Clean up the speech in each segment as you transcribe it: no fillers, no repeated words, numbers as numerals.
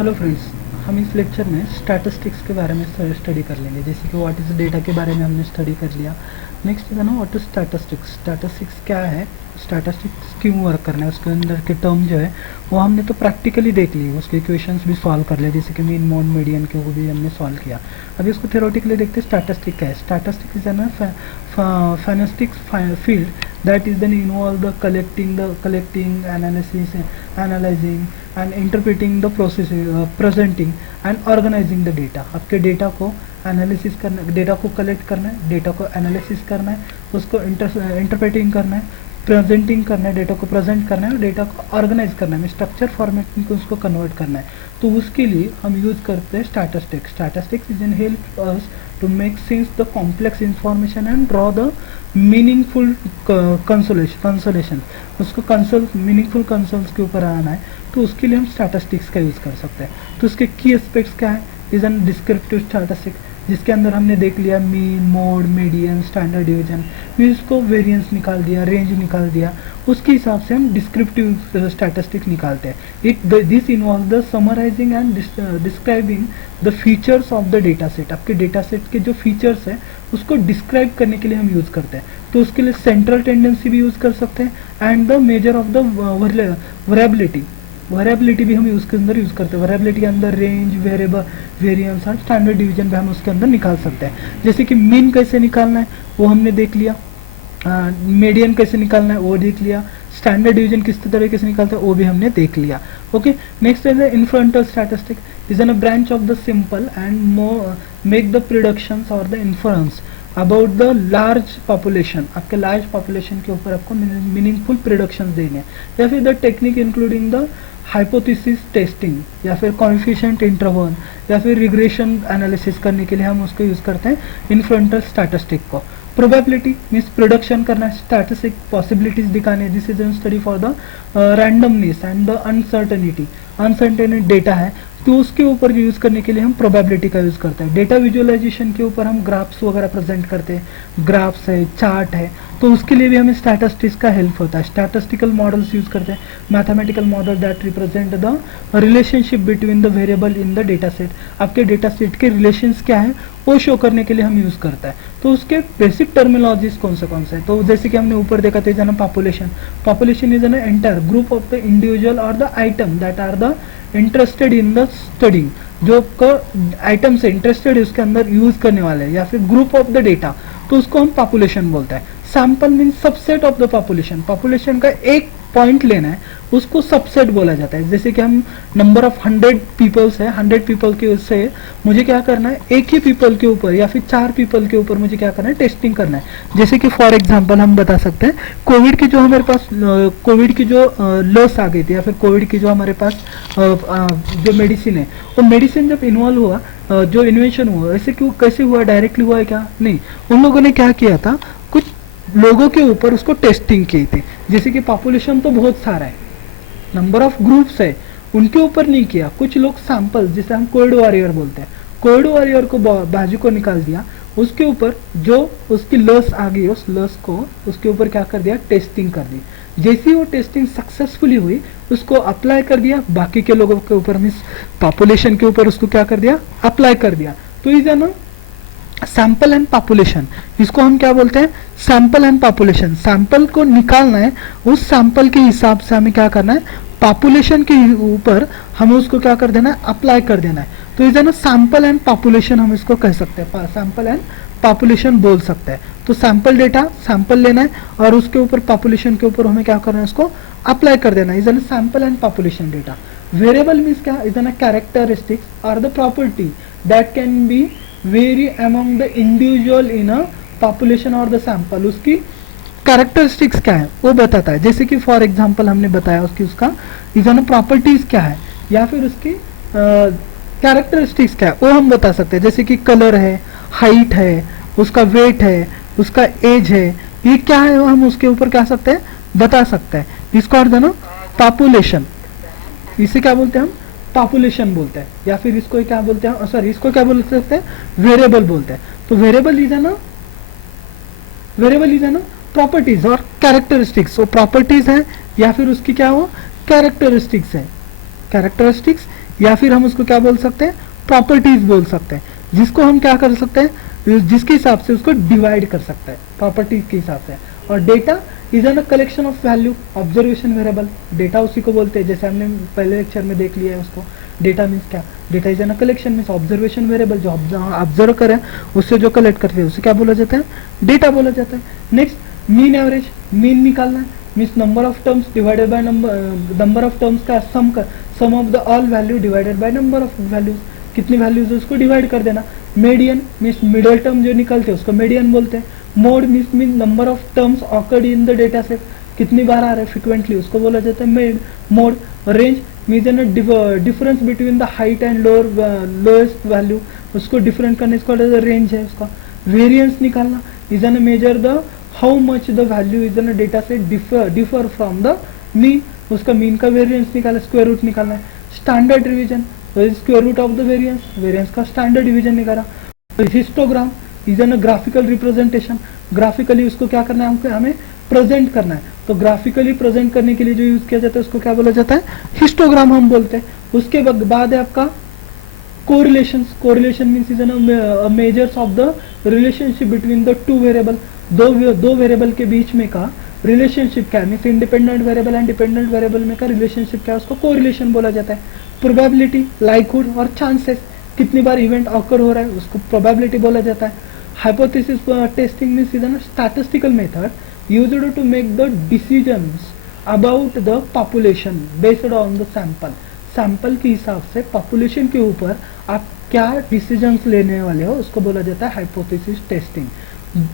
Hello friends, हम इस lecture में स्टैटिस्टिक्स के बारे में स्टडी कर लेंगे। जैसे कि व्हाट इज़ डेटा के बारे में हमने स्टडी कर लिया। नेक्स्ट है ना व्हाट इज स्टैटिस्टिक्स। स्टैटिस्टिक्स क्या है, स्टैटिस्टिक्स क्यों वर्क करना है, उसके अंदर के टर्म जो है वो हमने तो प्रैक्टिकली देख ली, उसके इक्वेशंस भी सॉल्व कर लिए, जैसे कि मीन मोड मीडियन के वो भी हमने सॉल्व किया। अभी उसको थ्योरेटिकली देखते हैं स्टैटिस्टिक क्या है। स्टैटिस्टिक इज एन फाइनेस्टिक्स field that is then involve the collecting analysis analyzing and interpreting the process presenting and organizing the data। आपके डेटा को एनालिसिस करना, डेटा को कलेक्ट करना है, डेटा को एनालिसिस करना है, उसको इंटरप्रेटिंग करना है, प्रेजेंटिंग करना है, डेटा को प्रेजेंट करना है और डेटा को ऑर्गेनाइज करना है, स्ट्रक्चर फॉर्मेट में उसको कन्वर्ट करना है। तो उसके लिए हम यूज़ करते हैं statistics. Statistics is in help us to make sense the complex information and draw the meaningful consolation. उसको मीनिंगफुल कंसोल्स के ऊपर आना है तो उसके लिए हम स्टैटिस्टिक्स का यूज़ कर सकते हैं। तो उसके की एस्पेक्ट्स क्या है, इज एन डिस्क्रिप्टिव स्टैटिस्टिक, जिसके अंदर हमने देख लिया mean mode median standard division, फिर उसको वेरिएंस निकाल दिया, रेंज निकाल दिया, उसके हिसाब से हम डिस्क्रिप्टिव स्टैटिस्टिक निकालते हैं। This involve the summarising and describing the features of the data set. आपके डेटा सेट के जो फीचर्स है उसको डिस्क्राइब करने के लिए हम यूज़ करते हैं। तो उसके लिए सेंट्रल टेंडेंसी भी यूज़ कर सकते हैं and the measure of the variability भी हम उसके अंदर यूज़ करते हैं। वेरिएबिलिटी के अंदर रेंज, वेरिएबल, वेरिएंस और स्टैंडर्ड डिवीजन भी हम उसके अंदर निकाल सकते हैं। जैसे कि मीन कैसे निकालना है वो हमने देख लिया, मीडियन कैसे निकालना है वो देख लिया, स्टैंडर्ड डिवीजन किस तरीके से निकालते हैं वो भी हमने देख लिया। Okay, next is inferential statistic is an a branch of the simple and make the predictions or the inference about the large population. आपके लार्ज पॉपुलेशन के ऊपर आपको मीनिंगफुल प्रिडिक्शंस देने हैं, या फिर the technique including the hypothesis testing, या फिर कोएफिशिएंट इंटरवल, या फिर रिग्रेशन एनालिसिस करने के लिए हम उसको यूज़ करते हैं इन्फ्रेंटल स्टैटिस्टिक को। प्रोबेबिलिटी मीन्स प्रोडक्शन करना है, स्टैटिस्टिक पॉसिबिलिटीज दिखाने, this is N study for the randomness and the uncertainty. Uncertainty data है तो उसके ऊपर यूज़ करने के लिए हम प्रोबेबिलिटी का यूज़ करते हैं। डेटा विजुअलाइजेशन के ऊपर हम ग्राफ्स वगैरह प्रेजेंट करते हैं, ग्राफ्स है, चार्ट है, तो उसके लिए भी हमें स्टैटिस्टिक्स का हेल्प होता है। स्टैटिस्टिकल मॉडल्स यूज़ करते हैं, mathematical model that represent the relationship between the variable in the data set. आपके डेटा सेट के रिलेशंस क्या है वो शो करने के लिए हम यूज़ करता है। तो उसके बेसिक टर्मिनोलॉजीज कौन से है, तो जैसे कि हमने ऊपर देखा था ना population. Population is an entire group of the individual or the item that are the interested in the study. जो आइटम से इंटरेस्टेड है उसके अंदर यूज करने वाले हैं, या फिर ग्रुप ऑफ द डेटा, तो उसको हम पॉपुलेशन बोलते हैं। Sample mean subset of the population. Population का एक पॉइंट लेना है उसको सबसेट बोला जाता है। जैसे कि हम नंबर ऑफ 100 पीपल्स है, 100 पीपल के उससे मुझे क्या करना है, एक ही पीपल के ऊपर या फिर 4 पीपल के ऊपर मुझे क्या करना है, टेस्टिंग करना है। जैसे कि फॉर एग्जांपल हम बता सकते हैं कोविड की जो हमारे पास कोविड की जो लस आ गई थी, या फिर कोविड की जो हमारे पास जो मेडिसिन है, वो मेडिसिन जब इन्वॉल्व हुआ, जो इन्वेंशन हुआ, ऐसे क्यों कैसे हुआ, डायरेक्टली हुआ है क्या, नहीं, उन लोगों ने क्या किया था, कुछ लोगों के ऊपर उसको टेस्टिंग की थी। जैसे कि पॉपुलेशन तो बहुत सारा है, नंबर ऑफ ग्रुप्स है, उनके ऊपर नहीं किया, कुछ लोग सैंपल, जिसे हम कोविड वॉरियर बोलते हैं, कोविड वॉरियर को बाजू को निकाल दिया, उसके ऊपर जो उसकी लस आ गई उस लस को उसके ऊपर क्या कर दिया, टेस्टिंग कर दी। जैसी वो टेस्टिंग सक्सेसफुली हुई उसको अप्लाई कर दिया बाकी के लोगों के ऊपर, मीन्स पॉपुलेशन के ऊपर उसको क्या कर दिया, अप्लाई कर दिया। तो इज ना सैंपल एंड पॉपुलेशन, इसको हम क्या बोलते हैं, सैंपल एंड पॉपुलेशन। सैंपल को निकालना है, उस सैंपल के हिसाब से हमें क्या करना है, पॉपुलेशन के ऊपर हमें उसको क्या कर देना है, अप्लाई कर देना है। तो इज ना सैंपल एंड पॉपुलेशन हम इसको कह सकते हैं, सैंपल एंड पॉपुलेशन बोल सकते हैं। तो सैंपल डेटा, सैंपल लेना है और उसके ऊपर पॉपुलेशन के ऊपर हमें क्या करना है, उसको अप्लाई कर देना है। इज ना sample and population data. Variable means क्या, इज ना कैरेक्टरिस्टिक्स और the property that can be very among the individual in a population और द सैंपल। उसकी कैरेक्टरिस्टिक्स क्या है वो बताता है। जैसे कि फॉर एग्जांपल हमने बताया उसकी उसका इजन प्रॉपर्टीज क्या है, या फिर उसकी कैरेक्टरिस्टिक्स क्या है वो हम बता सकते हैं। जैसे कि कलर है, हाइट है, उसका वेट है, उसका एज है, ये क्या है वो हम उसके ऊपर क्या सकते हैं, बता सकते हैं। इसको अर्थ है ना पॉपुलेशन, इसे क्या बोलते हैं हम, पॉपुलेशन बोलते हैं, या फिर इसको क्या बोलते हैं, सॉरी इसको क्या बोल सकते हैं, वेरिएबल बोलते हैं। तो वेरिएबल इज है ना प्रॉपर्टीज और कैरेक्टरिस्टिक्स। वो प्रॉपर्टीज है या फिर उसकी क्या हो, कैरेक्टरिस्टिक्स है। कैरेक्टरिस्टिक्स या फिर हम उसको क्या बोल सकते हैं, प्रॉपर्टीज बोल सकते हैं, जिसको हम क्या कर सकते हैं, जिसके हिसाब से उसको डिवाइड कर सकते हैं प्रॉपर्टीज के हिसाब से। और data is an collection of value observation variable, data उसी को बोलते हैं, जैसे हमने पहले लेक्चर में देख लिया है उसको। डेटा मीन्स क्या, data is an collection means observation variable, जो ऑब्जर्व करें उससे जो कलेक्ट करते हैं उसे क्या बोला जाता है, डेटा बोला जाता है। नेक्स्ट मीन एवरेज, मीन निकालना है means number of terms divided by number of terms का sum of the all value divided by number of values, कितनी वैल्यूज उसको डिवाइड कर देना। मीडियन मीन्स मिडिल टर्म जो निकलते हैं उसको मीडियन बोलते हैं। Mode means number of terms occurred in the data set, कितनी बार आ रहा है फ्रिक्वेंटली, उसको बोला जाता है mode. Range means an difference between the height and lowest value, उसको डिफरेंट करने इसको रेंज है उसका। वेरिएंस निकालना is an measure the how much the value is an data set differ from the mean, उसका मीन का variance निकाला, square root निकालना है। Standard division square root of the variance, variance का स्टैंडर्ड डिवीजन निकाला। Histogram is an graphical representation, graphically उसको क्या करना है, हमें प्रेजेंट करना है, तो ग्राफिकली प्रेजेंट करने के लिए जो यूज किया जाता है उसको क्या बोला जाता है, हिस्टोग्राम हम बोलते हैं। उसके बाद है आपका correlation, correlation means is N measures of the relationship between the two variable, दो वेरिएबल के बीच में का रिलेशनशिप क्या है, means independent variable and dependent variable में का रिलेशनशिप क्या है, उसको कोरिलेशन बोला जाता है। प्रोबेबिलिटी, लाइकहुड और चांसेस, कितनी बार इवेंट ऑकर हो रहा है उसको प्रोबेबिलिटी बोला जाता है। Hypothesis testing means is an statistical method used to make the decisions about the population based on the sample, sample के हिसाब से पॉपुलेशन के ऊपर आप क्या डिसीजंस लेने वाले हो उसको बोला जाता है hypothesis testing.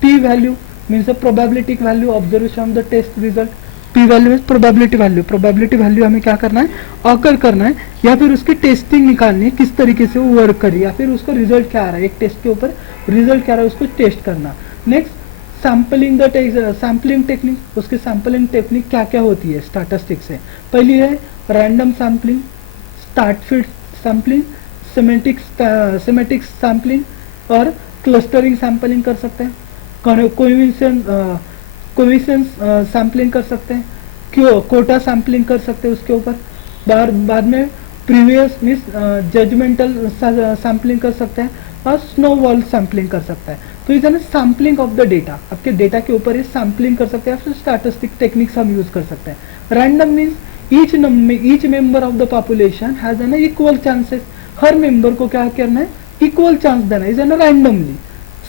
P value means the probability value observation of the test result, P value means probability value, probability value हमें क्या करना है, ऑकर करना है, या फिर उसकी टेस्टिंग निकालनी है किस तरीके से वो वर्क करी, या फिर उसका रिजल्ट क्या आ रहा है, एक टेस्ट के ऊपर रिजल्ट क्या आ रहा है उसको टेस्ट करना। नेक्स्ट सैम्पलिंग सैम्पलिंग टेक्निक, उसकी सैम्पलिंग टेक्निक क्या क्या होती है स्टैटिस्टिक से। पहली है random sampling, start fit sampling, systematic sampling और क्लस्टरिंग सैम्पलिंग कर सकते हैं। कोविसेंस सैम्पलिंग कर सकते हैं, क्यों कोटा सैम्पलिंग कर सकते हैं उसके ऊपर। बाद में प्रीवियस मीन्स जजमेंटल सैम्पलिंग कर सकते हैं और स्नोबॉल सैम्पलिंग कर सकता है। तो is an sampling of the data, आपके डेटा के ऊपर ये सैम्पलिंग कर सकते हैं, फिर स्टैटिस्टिक टेक्निक्स हम यूज कर सकते हैं। Random means each member of the population has an equal chances, her member को क्या करना है, इक्वल चांस देना, is an randomly.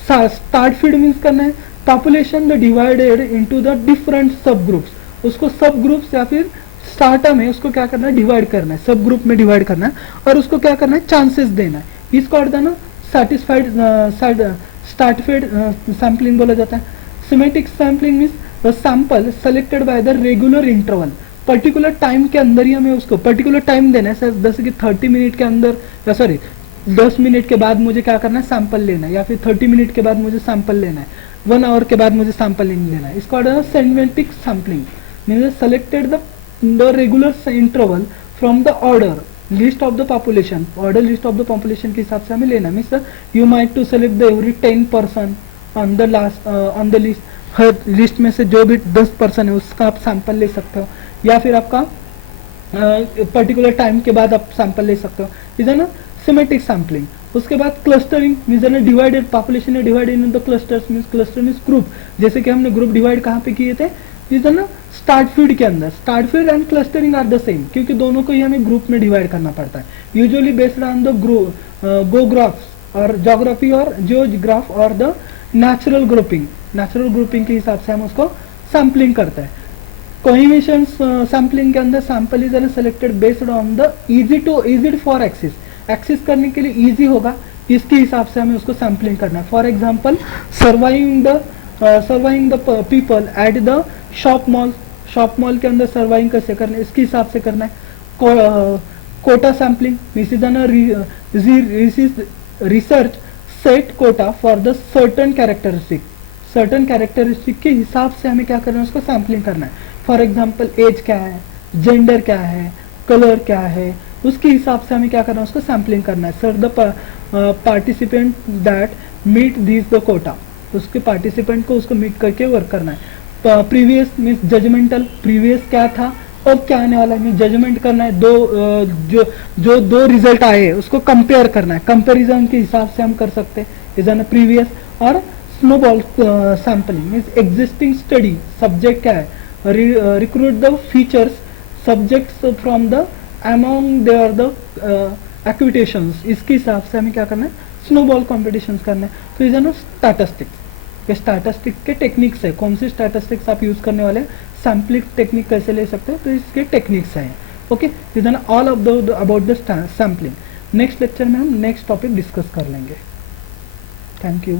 Start feed means करना है population the divided into the different सब ग्रुप्स, उसको सब ग्रुप्स या फिर स्टार्टा में उसको क्या करना है, डिवाइड करना है, सब ग्रुप में डिवाइड करना है और उसको क्या करना है, चांसेस देना है। इसको ना सैटिस्फाइड स्टार्ट फीड सैम्पलिंग बोला जाता है। Semantic sampling means sample selected by the regular interval, particular time के अंदर ही हमें उसको पर्टिकुलर टाइम देना है, जैसे कि 30 मिनट के अंदर, या सॉरी 10 मिनट के बाद मुझे क्या करना है, सैंपल लेना है, या फिर 30 मिनट के बाद मुझे सैंपल लेना है, 1 आवर के बाद मुझे सैंपलिंग लेना है। इसको सेगमेंटिक sampling means selected the regular interval from the order list of the population, order list of the population के हिसाब से हमें लेना means you might to select the every 10 person on the last on the list, हर list में से जो भी 10 पर्सन है उसका आप सैंपल ले सकते हो, या फिर आपका पर्टिकुलर टाइम के बाद आप सैंपल ले सकते हो, इज है ना सिमेटिक सैम्पलिंग। उसके बाद क्लस्टरिंग मीन्स डिवाइडेड पॉपुलेशन है divided in the clusters means cluster means group, जैसे कि हमने ग्रुप डिवाइड कहाँ पे किए थे, इज ना स्टार्ट फीड के अंदर। Start feed and clustering are the same, क्योंकि दोनों को ही हमें ग्रुप में डिवाइड करना पड़ता है, यूजुअली बेस्ड ऑन द गोग्राफ्स और ज्योग्राफी और जियोग्राफ और द नेचुरल ग्रुपिंग के हिसाब से हम उसको सैम्पलिंग करते हैं। कोहिमेशन सैम्पलिंग के अंदर sample is selected based on the easy for access करने के लिए इजी होगा, इसके हिसाब से हमें उसको सैम्पलिंग करना है। For example surviving the people at the shop mall के अंदर सर्वाइविंग कैसे करना है, इसके हिसाब से करना है। Quota sampling this is an research set quota for the certain characteristic के हिसाब से हमें क्या करना है, उसको सैम्पलिंग करना है। फॉर एग्जाम्पल एज क्या है, जेंडर क्या है, कलर क्या है, उसके हिसाब से हमें क्या करना है, उसको सैम्पलिंग करना है। Sir the participant that meet this the quota, उसके पार्टिसिपेंट को उसको मीट करके वर्क करना है। प्रीवियस मीन्स जजमेंटल, प्रीवियस क्या था अब क्या आने वाला है, जजमेंट करना है, जो दो रिजल्ट आए उसको कंपेयर करना है, कंपेरिजन के हिसाब से हम कर सकते हैं, इज एन प्रीवियस। और snowball sampling means existing study, subject क्या है, recruit the features subjects from the among their the acquaintances, इसके हिसाब से हमें क्या करना है, स्नोबॉल कॉम्पिटिशन करना है। तो इज एन स्टैटिस्टिक्स, ये स्टैटिस्टिक के टेक्निक्स है। कौन सी स्टैटिस्टिक्स आप यूज करने वाले हैं, सैम्पलिंग टेक्निक कैसे ले सकते हैं, तो इसके टेक्निक्स हैं। Okay, this are all of the about the sampling. Next lecture में हम नेक्स्ट टॉपिक डिस्कस कर लेंगे। Thank you.